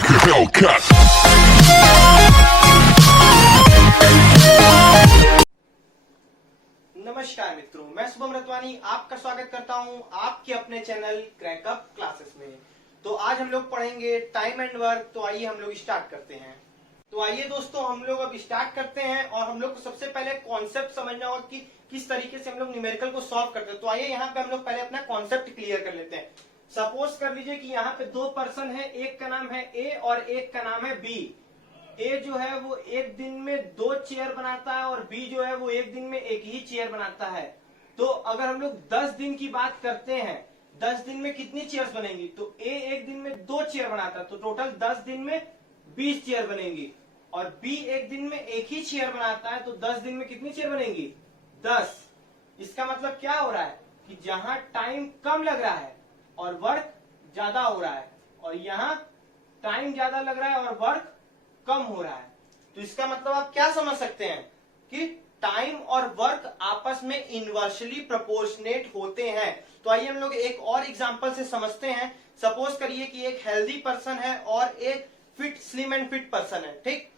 like a Hellcat. नमस्कार मित्रों, मैं शुभम रतवानी आपका स्वागत करता हूं आपके अपने चैनल क्रैकअप क्लासेस में। तो आज हम लोग पढ़ेंगे टाइम एंड वर्क। तो आइए हम लोग स्टार्ट करते हैं। तो आइए दोस्तों हम लोग अब स्टार्ट करते हैं और हम लोग को सबसे पहले कॉन्सेप्ट समझना होगा कि किस तरीके से हम लोग न्यूमेरिकल को सॉल्व करते हैं। तो आइए यहाँ पे हम लोग पहले अपना कॉन्सेप्ट क्लियर कर लेते हैं। सपोज कर लीजिए कि यहाँ पे दो पर्सन है, एक का नाम है ए और एक का नाम है बी। ए जो है वो एक दिन में 2 चेयर बनाता है और बी जो है वो एक दिन में एक ही चेयर बनाता है। तो अगर हम लोग 10 दिन की बात करते हैं, 10 दिन में कितनी चेयर्स बनेंगी? तो ए एक दिन में 2 चेयर बनाता है, तो टोटल 10 दिन में 20 चेयर बनेंगी। और बी एक दिन में एक ही चेयर बनाता है, तो 10 दिन में कितनी चेयर बनेंगी? 10। इसका मतलब क्या हो रहा है कि जहां टाइम कम लग रहा है और वर्क ज्यादा हो रहा है, और यहाँ टाइम ज्यादा लग रहा है और वर्क कम हो रहा है, तो इसका मतलब आप क्या समझ सकते हैं कि टाइम और वर्क आपस में इनवर्सली प्रोपोर्शनेट होते हैं। तो आइए हम लोग एक और एग्जांपल से समझते हैं। सपोज करिए कि एक हेल्दी पर्सन है और एक fit slim and fit person है। ठीक,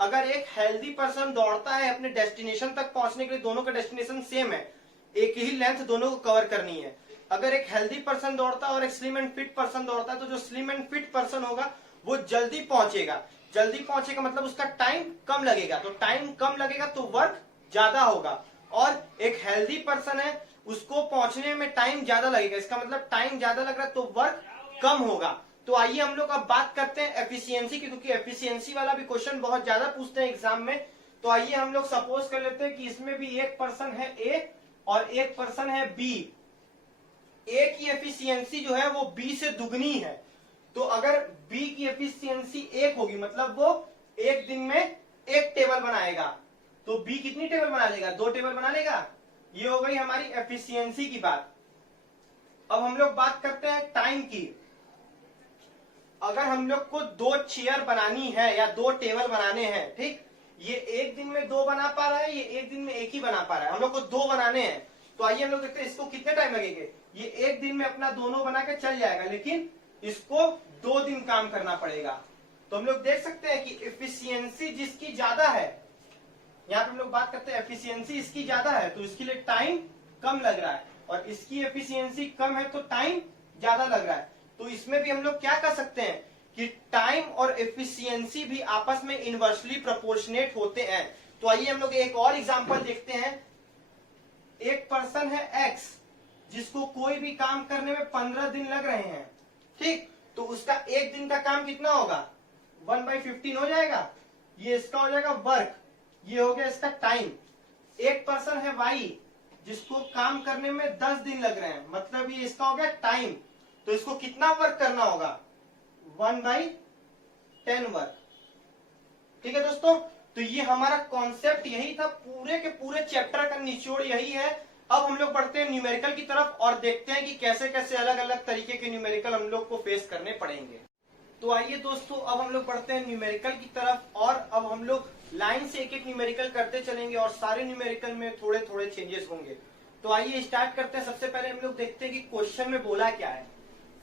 अगर एक हेल्दी पर्सन दौड़ता है अपने डेस्टिनेशन तक पहुंचने के लिए, दोनों का डेस्टिनेशन सेम है, एक ही लेंथ दोनों को कवर करनी है। अगर एक हेल्दी पर्सन दौड़ता है और एक स्लिम एंड फिट पर्सन दौड़ता है, तो जो स्लिम एंड फिट पर्सन होगा वो जल्दी पहुंचेगा। जल्दी पहुंचेगा मतलब उसका टाइम कम लगेगा, तो टाइम कम लगेगा तो वर्क ज्यादा होगा। और एक हेल्दी पर्सन है, उसको पहुंचने में टाइम ज्यादा लगेगा, इसका मतलब टाइम ज्यादा लग रहा है तो वर्क कम होगा। तो आइए हम लोग अब बात करते हैं एफिशिएंसी की, क्योंकि एफिशिएंसी वाला भी क्वेश्चन बहुत ज्यादा पूछते हैं एग्जाम में। तो आइए हम लोग सपोज कर लेते हैं कि इसमें भी एक पर्सन है ए और एक पर्सन है बी। ए की एफिशिएंसी जो है वो बी से दुगनी है। तो अगर बी की एफिशिएंसी 1 होगी, मतलब वो एक दिन में एक टेबल बनाएगा, तो बी कितनी टेबल बना लेगा? 2 टेबल बना लेगा। ये हो गई हमारी एफिशिएंसी की बात। अब हम लोग बात करते हैं टाइम की। अगर हम लोग को 2 चेयर बनानी है या 2 टेबल बनाने हैं, ठीक, ये एक दिन में 2 बना पा रहा है, ये एक दिन में एक ही बना पा रहा है, हम लोग को 2 बनाने हैं। तो आइए हम लोग देखते हैं इसको कितने टाइम लगेंगे। ये एक दिन में अपना दोनों बना के चल जाएगा, लेकिन इसको 2 दिन काम करना पड़ेगा। तो हम लोग देख सकते हैं कि एफिशिएंसी जिसकी ज्यादा है, यहाँ पे हम लोग बात करते हैं एफिशिएंसी इसकी ज्यादा है, तो इसके लिए टाइम कम लग रहा है, और इसकी एफिशिएंसी कम है तो टाइम ज्यादा लग रहा है। तो इसमें भी हम लोग क्या कर सकते हैं कि टाइम और एफिशिएंसी भी आपस में इनवर्सली प्रोपोर्शनेट होते हैं। तो आइए हम लोग एक और एग्जांपल देखते हैं। एक पर्सन है एक्स, जिसको कोई भी काम करने में 15 दिन लग रहे हैं, ठीक, तो उसका एक दिन का काम कितना होगा? 1/15 हो जाएगा। ये इसका हो जाएगा वर्क, ये हो गया इसका टाइम। एक पर्सन है वाई, जिसको काम करने में 10 दिन लग रहे हैं, मतलब ये इसका हो गया टाइम। तो इसको कितना वर्क करना होगा? 1/10 वर्क। ठीक है दोस्तों, तो ये हमारा कॉन्सेप्ट यही था, पूरे के पूरे चैप्टर का निचोड़ यही है। अब हम लोग बढ़ते हैं न्यूमेरिकल की तरफ और देखते हैं कि कैसे कैसे अलग अलग तरीके के न्यूमेरिकल हम लोग को फेस करने पड़ेंगे। तो आइए दोस्तों अब हम लोग बढ़ते हैं न्यूमेरिकल की तरफ, और अब हम लोग लाइन से एक एक न्यूमेरिकल करते चलेंगे और सारे न्यूमेरिकल में थोड़े थोड़े चेंजेस होंगे। तो आइए स्टार्ट करते हैं। सबसे पहले हम लोग देखते हैं कि क्वेश्चन में बोला क्या है।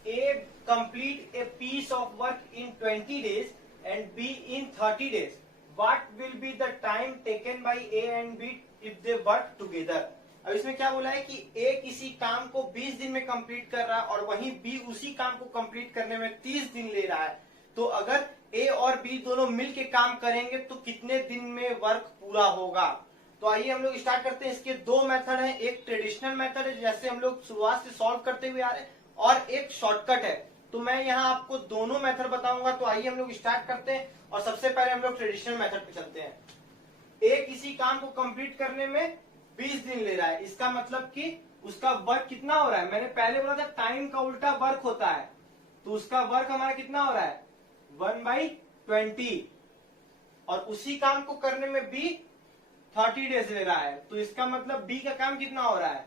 A complete a piece of work in 20 days and B in 30 days. What will be the time taken by A and B if they work together? अब इसमें क्या बोला है कि ए किसी काम को 20 दिन में कंप्लीट कर रहा है और वहीं बी उसी काम को कंप्लीट करने में 30 दिन ले रहा है। तो अगर ए और बी दोनों मिलके काम करेंगे तो कितने दिन में वर्क पूरा होगा? तो आइए हम लोग स्टार्ट करते हैं। इसके 2 मेथड हैं। एक ट्रेडिशनल मेथड है, जैसे हम लोग शुरुआत से सॉल्व करते हुए आ रहे हैं, और एक शॉर्टकट है। तो मैं यहाँ आपको दोनों मेथड बताऊंगा। तो आइए हम लोग स्टार्ट करते हैं और सबसे पहले हम लोग ट्रेडिशनल मेथड पे चलते हैं। ए किसी काम को कंप्लीट करने में 20 दिन ले रहा है, इसका मतलब कि उसका वर्क कितना हो रहा है? मैंने पहले बोला था टाइम का उल्टा वर्क होता है, तो उसका वर्क हमारा कितना हो रहा है? 1/20। और उसी काम को करने में बी 30 डेज ले रहा है, तो इसका मतलब बी का काम कितना हो रहा है?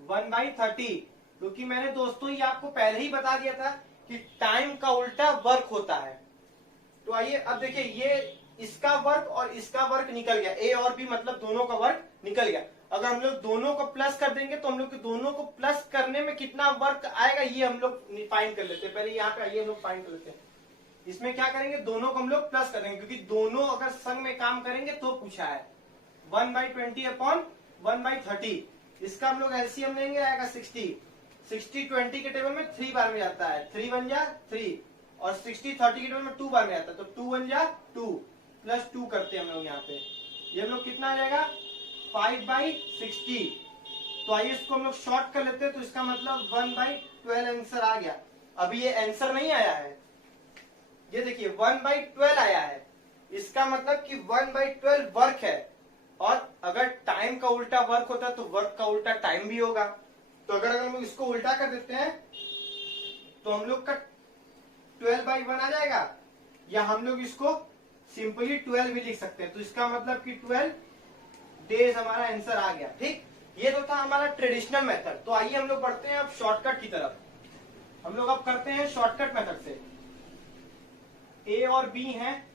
1/30। क्योंकि मैंने दोस्तों ये आपको पहले ही बता दिया था कि टाइम का उल्टा वर्क होता है। तो आइए अब देखिए, ये इसका वर्क और इसका वर्क निकल गया, ए और बी मतलब दोनों का वर्क निकल गया। अगर हम लोग दोनों को प्लस कर देंगे तो हम लोग दोनों को प्लस करने में कितना वर्क आएगा ये हम लोग फाइंड कर लेते हैं। पहले यहाँ पे आइए हम लोग फाइंड कर लेते हैं। इसमें क्या करेंगे, दोनों को हम लोग प्लस करेंगे, क्योंकि दोनों अगर संग में काम करेंगे तो पूछा है। 1/20 अपॉन 1/30, इसका हम लोग एलसीएम लेंगे, आएगा 60। 60 20 के टेबल में 3 बार में जाता है, 3 1 जा 3, और 60 30 के टेबल में 2 बार में आता है, तो 2 1 जा 2 प्लस 2 करते हैं हम लोग यहाँ पे। ये हम लोग कितना आ जाएगा 5/60। तो आइए इसको हम लोग शॉर्ट कर लेते हैं, तो इसका मतलब 1/12 आंसर आ गया। अभी ये आंसर नहीं आया है, ये देखिए 1/12 आया है, इसका मतलब कि 1/12 वर्क है। और अगर टाइम का उल्टा वर्क होता है तो वर्क का उल्टा टाइम भी होगा। तो अगर हम लोग इसको उल्टा कर देते हैं तो हम लोग का 12/1 आ जाएगा, या हम लोग इसको सिंपली 12 भी लिख सकते हैं। तो इसका मतलब कि 12 डेज हमारा आंसर आ गया। ठीक, ये तो था हमारा ट्रेडिशनल मेथड। तो आइए हम लोग बढ़ते हैं अब शॉर्टकट की तरफ। हम लोग अब करते हैं शॉर्टकट मेथड से। ए और बी हैं,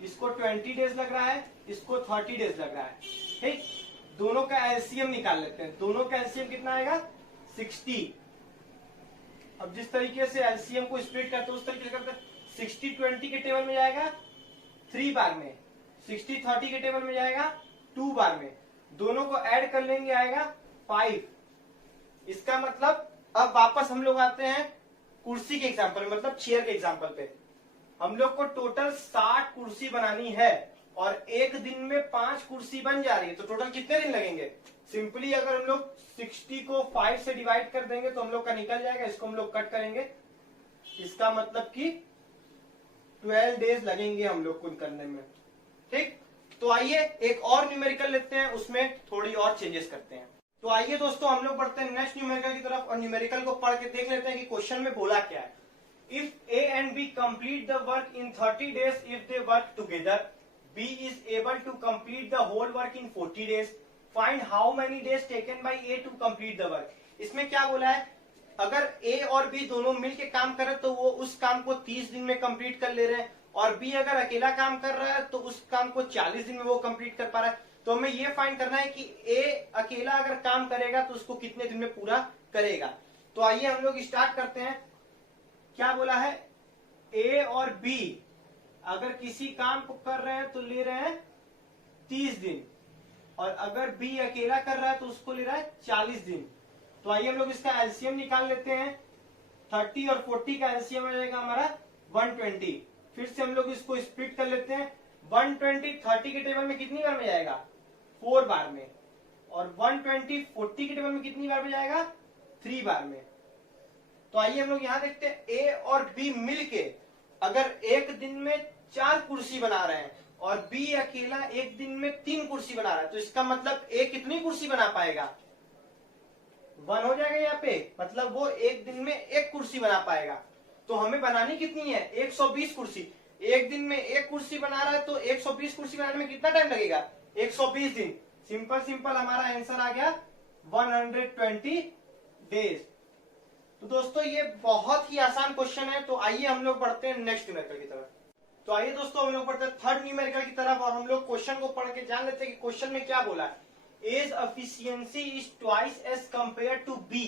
इसको 20 डेज लग रहा है, इसको 30 डेज लग रहा है। ठीक, दोनों का एलसीएम निकाल लेते हैं। दोनों का एलसीएम कितना आएगा 60। अब जिस तरीके से एलसीएम को स्प्लिट करते हैं उस तरीके से करते हैं। 60 20 के टेबल में जाएगा 3 बार में, 60 30 के टेबल में जाएगा 2 बार में, दोनों को ऐड कर लेंगे आएगा 5। इसका मतलब अब वापस हम लोग आते हैं कुर्सी के एग्जाम्पल में, मतलब चेयर के एग्जाम्पल पे। हम लोग को टोटल 60 कुर्सी बनानी है और एक दिन में 5 कुर्सी बन जा रही है, तो टोटल कितने दिन लगेंगे। सिंपली अगर हम लोग 60 को 5 से डिवाइड कर देंगे तो हम लोग का निकल जाएगा, इसको हम लोग कट करेंगे। इसका मतलब कि 12 डेज लगेंगे हम लोग को करने में। ठीक, तो आइए एक और न्यूमेरिकल लेते हैं, उसमें थोड़ी और चेंजेस करते हैं। तो आइए दोस्तों हम लोग बढ़ते हैं नेक्स्ट न्यूमेरिकल की तरफ, और न्यूमेरिकल को पढ़ के देख लेते हैं कि क्वेश्चन में बोला क्या है। If A and B complete the work in 30 days, if they work together, B is able to complete the whole work in 40 days, find how many days taken by A to complete the work. इसमें क्या बोला है, अगर ए और B दोनों मिलके काम कर रहे तो वो उस काम को 30 दिन में कंप्लीट कर ले रहे हैं, और बी अगर अकेला काम कर रहा है तो उस काम को 40 दिन में वो कंप्लीट कर पा रहा है। तो हमें ये फाइंड करना है कि ए अकेला अगर काम करेगा तो उसको कितने दिन में पूरा करेगा। तो आइए हम लोग स्टार्ट करते हैं। क्या बोला है, ए और बी अगर किसी काम को कर रहे हैं तो ले रहे हैं 30 दिन, और अगर बी अकेला कर रहा है तो उसको ले रहा है 40 दिन। तो आइए हम लोग इसका एलसीएम निकाल लेते हैं। 30 और 40 का एलसीएम आ जाएगा हमारा 120। फिर से हम लोग इसको स्प्लिट कर लेते हैं। 120 30 के टेबल में कितनी बार में जाएगा 4 बार में, और 120 40 के टेबल में कितनी बार में जाएगा 3 बार में। तो आइए हम लोग यहाँ देखते हैं, ए और बी मिलके अगर एक दिन में 4 कुर्सी बना रहे हैं और बी अकेला एक दिन में 3 कुर्सी बना रहा है, तो इसका मतलब ए कितनी कुर्सी बना पाएगा 1 हो जाएगा यहाँ पे, मतलब वो एक दिन में 1 कुर्सी बना पाएगा। तो हमें बनानी कितनी है 120 कुर्सी। एक दिन में 1 कुर्सी बना रहा है तो 120 कुर्सी बनाने में कितना टाइम लगेगा 120 दिन। सिंपल सिंपल हमारा आंसर आ गया 120 डेज। तो दोस्तों ये बहुत ही आसान क्वेश्चन है। तो आइए हम लोग बढ़ते हैं नेक्स्ट न्यूमेरिकल की तरफ। तो आइए दोस्तों हम लोग बढ़ते हैं थर्ड न्यूमेरिकल की तरफ, और हम लोग क्वेश्चन को पढ़ के जान लेते हैं कि क्वेश्चन में क्या बोला है। A's efficiency is twice as compared to B.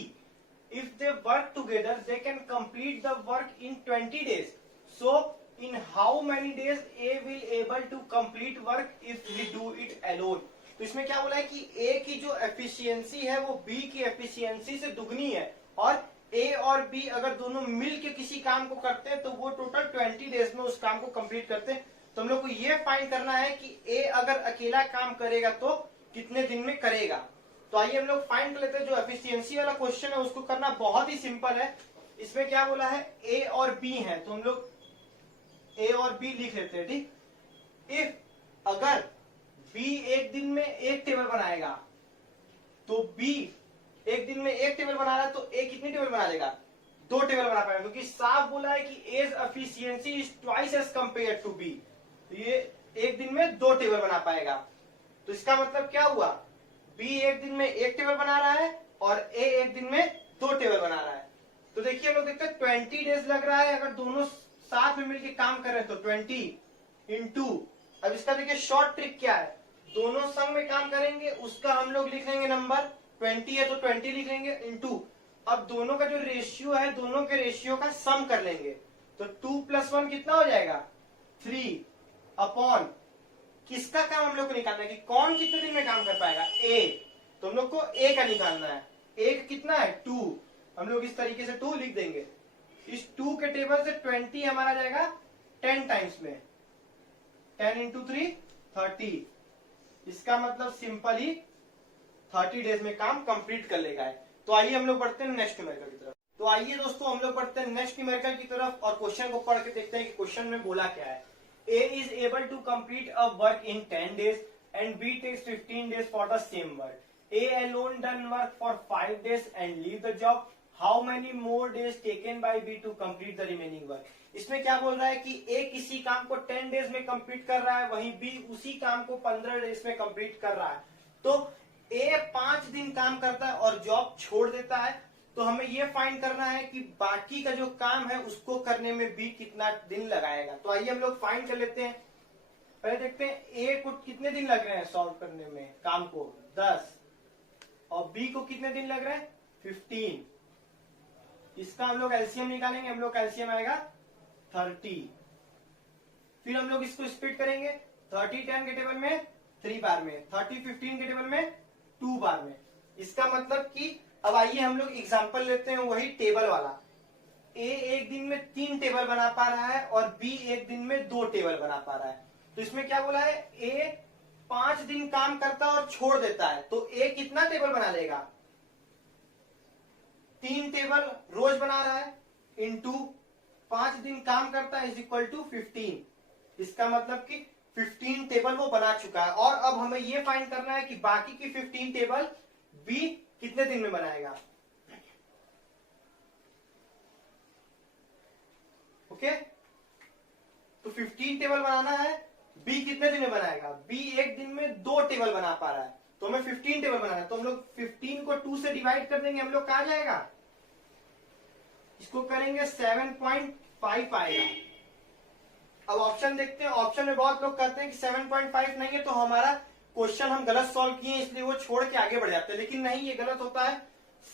If they work together, they can complete the work in 20 days. So, in how many days A will able to complete work if we do it alone? तो इसमें क्या बोला है कि A की जो efficiency है वो B की एफिशिएंसी से दुगनी है, और A और B अगर दोनों मिल के किसी काम को करते हैं तो वो टोटल 20 डेज में उस काम को कंप्लीट करते हैं। तो हम लोग को ये फाइंड करना है कि A अगर अकेला काम करेगा तो कितने दिन में करेगा। तो आइए हम लोग फाइंड कर लेते हैं। जो एफिशिएंसी वाला क्वेश्चन है उसको करना बहुत ही सिंपल है। इसमें क्या बोला है ए और बी है, तो हम लोग ए और बी लिख लेते हैं। ठीक, इफ अगर बी एक दिन में 1 टेबल बनाएगा तो बी एक दिन में 1 टेबल बना रहा है तो ए कितनी टेबल बना लेगा 2 टेबल बना पाएगा, क्योंकि साफ बोला है कि A's efficiency is twice as compare to B. तो ये एक दिन में 2 टेबल बना पाएगा। तो इसका मतलब क्या हुआ, बी एक दिन में 1 टेबल बना रहा है और ए एक दिन में 2 टेबल बना रहा है। तो देखिए हम लोग देखते हैं 20 डेज लग रहा है अगर दोनों साथ में मिलकर काम कर रहे हैं तो 20 इंटू, अब इसका देखिए शॉर्ट ट्रिक क्या है, दोनों संग में काम करेंगे उसका हम लोग लिख लेंगे नंबर 20 है तो 20 लिख लेंगे इंटू, अब दोनों का जो रेशियो है दोनों के रेशियो का सम कर लेंगे। तो 2 + 1 कितना हो जाएगा 3 अपॉन किसका काम हम लोग को निकालना है कि कौन कितने दिन में काम कर पाएगा ए। तो हम लोग को ए का निकालना है। ए कितना है 2, हम लोग इस तरीके से 2 लिख देंगे। इस 2 के टेबल से 20 हमारा जाएगा 10 टाइम्स में, 10 × 3 30। इसका मतलब सिंपल ही 30 डेज में काम कंप्लीट कर लेगा है। तो आइए हम लोग बढ़ते हैं नेक्स्ट न्यूमेरिकल की तरफ। तो आइए दोस्तों हम लोग बढ़ते हैं नेक्स्ट न्यूमेरिकल की तरफ और क्वेश्चन को पढ़ के देखते हैं कि क्वेश्चन में बोला क्या है। A is able to complete a work in 10 days and B takes 15 days for the same work. A alone done work for 5 days and leave the job. How many more days taken by B to complete the remaining work? इसमें क्या बोल रहा है कि A किसी काम को 10 days में कंप्लीट कर रहा है, वहीं B उसी काम को 15 डेज में कंप्लीट कर रहा है। तो A 5 दिन काम करता है और जॉब छोड़ देता है। तो हमें ये फाइंड करना है कि बाकी का जो काम है उसको करने में बी कितना दिन लगाएगा। तो आइए हम लोग फाइंड कर लेते हैं। पहले देखते हैं ए को कितने दिन लग रहे हैं सॉल्व करने में काम को 10 और बी को कितने दिन लग रहे हैं 15। इसका हम लोग एलसीएम निकालेंगे। हम लोग का एलसीएम आएगा 30। फिर हम लोग इसको स्प्लिट करेंगे 30 10 के टेबल में 3 बार में, 30 15 के टेबल में 2 बार में। इसका मतलब कि अब आइए हम लोग एग्जाम्पल लेते हैं वही टेबल वाला। ए एक दिन में 3 टेबल बना पा रहा है और बी एक दिन में 2 टेबल बना पा रहा है। तो इसमें क्या बोला है ए 5 दिन काम करता है और छोड़ देता है। तो ए कितना टेबल बना लेगा 3 टेबल रोज बना रहा है इंटू 5 दिन काम करता है = 15। इसका मतलब कि 15 टेबल वो बना चुका है। और अब हमें ये फाइंड करना है कि बाकी की 15 टेबल बी कितने दिन में बनाएगा। ओके, तो 15 टेबल बनाना है, बी कितने दिन में बनाएगा। बी एक दिन में 2 टेबल बना पा रहा है, तो हमें 15 टेबल बनाना है। तो हम लोग 15 को 2 से डिवाइड कर देंगे। हम लोग कहां जाएगा, इसको करेंगे 7.5 आएगा। अब ऑप्शन देखते हैं। ऑप्शन में बहुत लोग कहते हैं कि 7.5 नहीं है, तो हमारा क्वेश्चन हम गलत सॉल्व किए इसलिए वो छोड़ के आगे बढ़ जाते हैं। लेकिन नहीं, ये गलत होता है।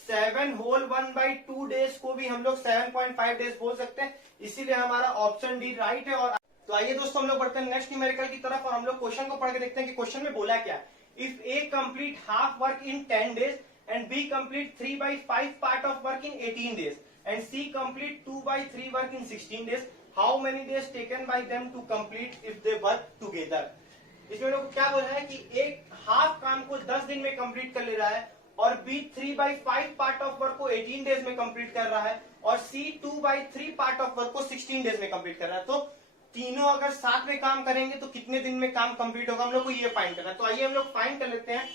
7 होल 1/2 डेज को भी हम लोग 7.5 डेज बोल सकते हैं, इसीलिए हमारा ऑप्शन डी राइट है। और तो आइए दोस्तों हम लोग बढ़ते हैं नेक्स्ट न्यूमेरिकल की तरफ और हम लोग क्वेश्चन को पढ़ के देखते हैं कि क्वेश्चन में बोला क्या। If A complete half work in 10 days and B complete 3/5 part of work in 18 days and C complete 2/3 work in 16 days, how many days taken by them to complete if they work together. इसमें लोग क्या बोल रहे हैं कि एक half काम को 10 दिन में कंप्लीट कर ले रहा है और बी 3/5 पार्ट ऑफ वर्क को 18 डेज में कंप्लीट कर रहा है और सी 2/3 पार्ट ऑफ वर्क को 16 डेज में कंप्लीट कर रहा है। तो तीनों अगर साथ में काम करेंगे तो कितने दिन में काम कंप्लीट होगा, हम लोग को ये फाइंड करना है। तो आइए हम लोग फाइंड कर लेते हैं।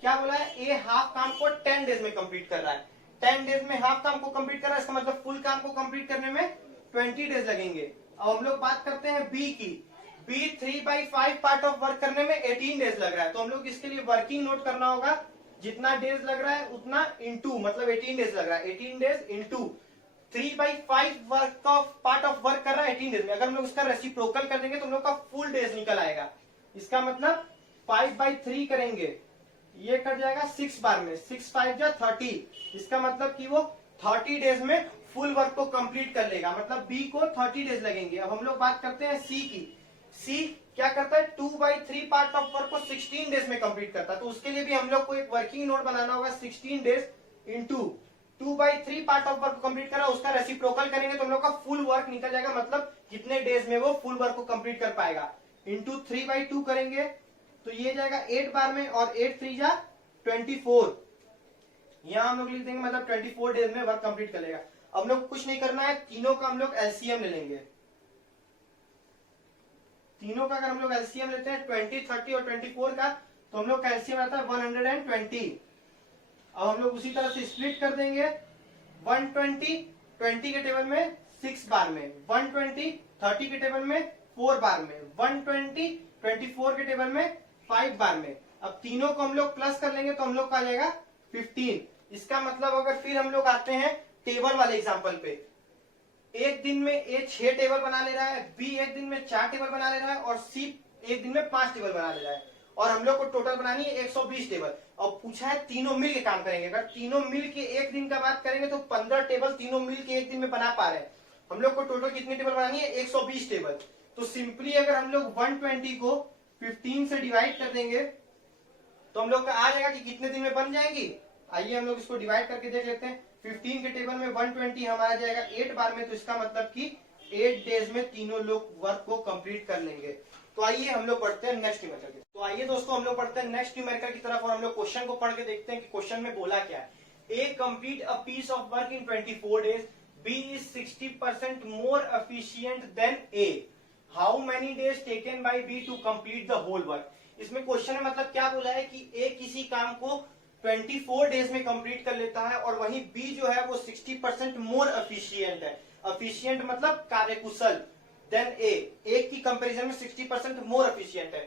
क्या बोला है, ए हाफ काम को 10 डेज में कंप्लीट कर रहा है। 10 डेज में हाफ काम को कंप्लीट कर रहा है, इसका मतलब फुल काम को कंप्लीट करने में 20 डेज लगेंगे। अब हम लोग बात करते हैं बी की। बी 3/5 पार्ट ऑफ वर्क करने में 18 डेज लग रहा है। तो हम लोग इसके लिए वर्किंग नोट करना होगा, जितना डेज लग रहा है उतना इंटू, मतलब 18 डेज लग रहा है, 18 days into 3/5 work of part of work कर रहा है 18 डेज में। अगर हम लोग उसका रेसिप्रोकल कर देंगे तो हम लोग का फुल डेज निकल आएगा। इसका मतलब 5/3 करेंगे, ये कट जाएगा 6 बार में, 6 5 जा 30। इसका मतलब कि वो 30 डेज में फुल वर्क को कंप्लीट कर लेगा, मतलब बी को 30 डेज लगेंगे। अब हम लोग बात करते हैं सी की। सी क्या करता है, 2/3 पार्ट ऑफ वर्क को 16 डेज में कंप्लीट करता है। तो उसके लिए भी हम लोग को एक वर्किंग नोट बनाना होगा, 16 days into 2/3 part of work को कंप्लीट करा, उसका रेसिप्रोकल करेंगे तो हम लोग का फुल वर्क निकल जाएगा, मतलब कितने डेज में वो फुल वर्क को कंप्लीट कर पाएगा। इंटू 3/2 करेंगे तो ये जाएगा 8 बार में और 8 3 जा 24। यहां हम लोग लिख देंगे, मतलब 24 डेज में वर्क कंप्लीट कर लेगा। हम लोग कुछ नहीं करना है, तीनों का हम लोग एलसीएम ले लेंगे। तीनों का अगर हम लोग एलसीएम लेते हैं 20 30 और 24 का, तो हम लोग का एलसीएम आता है 120। अब हम लोग उसी तरह से स्प्लिट कर देंगे, 120 20 के टेबल में 6 बार में, 120 30 के टेबल में 4 बार में, 120 24 के टेबल में 5 बार में। अब तीनों को हम लोग प्लस कर लेंगे तो हम लोग का आ जाएगा 15। इसका मतलब अगर फिर हम लोग आते हैं टेबल वाले एग्जांपल पे, एक दिन में ए 6 टेबल बना ले रहा है, बी एक दिन में 4 टेबल बना ले रहा है और सी एक दिन में 5 टेबल बना ले रहा है, और हम लोग को टोटल बनानी है 120 टेबल। और पूछा है तीनों मिल के काम करेंगे। अगर तीनों मिल के एक दिन का बात करेंगे तो 15 टेबल तीनों मिल के एक दिन में बना पा रहे हैं। हम लोग को टोटल कितनी टेबल बनानी है, 120 टेबल। तो सिंपली अगर हम लोग 120 को 15 से डिवाइड कर देंगे तो हम लोग का आ जाएगा कि कितने दिन में बन जाएंगी। आइए हम लोग इसको डिवाइड करके देख लेते हैं। 15 के टेबल में 120 हमारा जाएगा 8 बार में, तो इसका मतलब कि 8 डेज में तीनों लोग वर्क को कंप्लीट कर लेंगे। तो आइए हम लोग पढ़ते हैं नेक्स्ट न्यूमेरिकल की। तो आइए दोस्तों हम लोग पढ़ते हैं नेक्स्ट न्यूमेरिकल की तरफ और हम लोग क्वेश्चन को पढ़ के देखते हैं कि क्वेश्चन में बोला क्या है। A complete a piece of work in 24 days, B is 60% more efficient than A, how many days taken by B to complete the whole work. इसमें क्वेश्चन में मतलब क्या बोला है कि ए किसी काम को 24 डेज में कंप्लीट कर लेता है और वहीं बी जो है वो 60% मोर एफिशिएंट है। एफिशिएंट मतलब कार्यकुशल, देन ए की कंपैरिजन में 60% मोर एफिशिएंट है।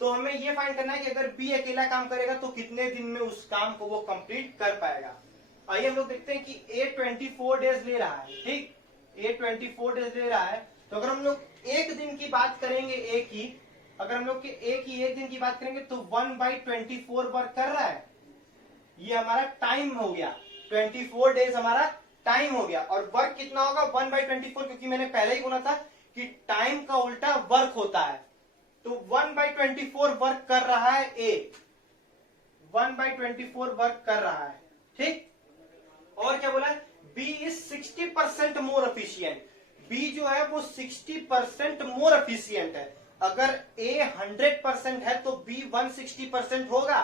तो हमें ये फाइंड करना है कि अगर बी अकेला काम करेगा तो कितने दिन में उस काम को वो कंप्लीट कर पाएगा। आइए हम लोग देखते हैं कि ए 24 डेज ले रहा है, ठीक, ए 24 डेज ले रहा है। तो अगर हम लोग एक दिन की बात करेंगे ए की, अगर हम लोग एक दिन की बात करेंगे तो 1/24 वर्क कर रहा है, ये हमारा टाइम हो गया। 24 डेज हमारा टाइम हो गया और वर्क कितना होगा 1/24, क्योंकि मैंने पहले ही बोला था कि टाइम का उल्टा वर्क होता है। तो 1/24 वर्क कर रहा है ए, 1/24 वर्क कर रहा है, ठीक। और क्या बोला है, B is 60% more efficient, B जो है वो 60% मोर एफिशिएंट है। अगर ए 100% है तो बी 160% होगा,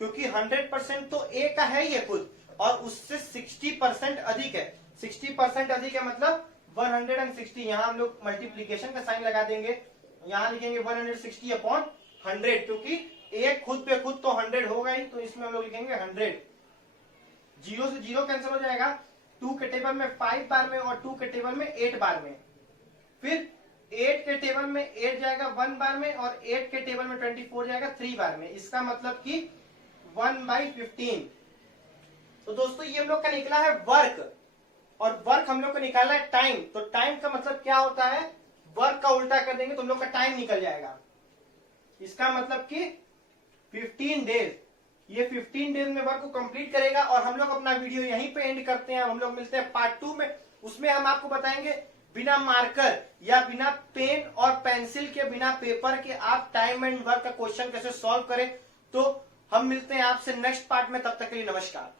क्योंकि 100% तो ए का है ही खुद और उससे 60% अधिक है। 60% अधिक है मतलब 160। यहां हम लोग मल्टीप्लीकेशन का साइन लगा देंगे, यहां लिखेंगे 160 अपॉन 100, क्योंकि ए खुद पे खुद तो 100 होगा ही, तो इसमें हम लोग लिखेंगे 100। 0 से 0 कैंसिल हो जाएगा, 2 के टेबल में 5 बार में और 2 के टेबल में 8 बार में। फिर 8 के टेबल में 8 जाएगा 1 बार में और 8 के टेबल में 24 जाएगा 3 बार में। इसका मतलब कि 1/15। तो दोस्तों ये हम लोग का निकला है वर्क, और वर्क हम लोग को निकाला है टाइम। तो टाइम का मतलब क्या होता है, वर्क का उल्टा कर देंगे तो हम लोग का टाइम निकल जाएगा। इसका मतलब कि 15 डेज, ये 15 डेज में वर्क को कंप्लीट करेगा। और हम लोग अपना वीडियो यहीं पे एंड करते हैं। हम लोग मिलते हैं पार्ट 2 में, उसमें हम आपको बताएंगे बिना मार्कर या बिना पेन और पेंसिल के, बिना पेपर के आप टाइम एंड वर्क का क्वेश्चन कैसे सॉल्व करें। तो हम मिलते हैं आपसे नेक्स्ट पार्ट में, तब तक के लिए नमस्कार।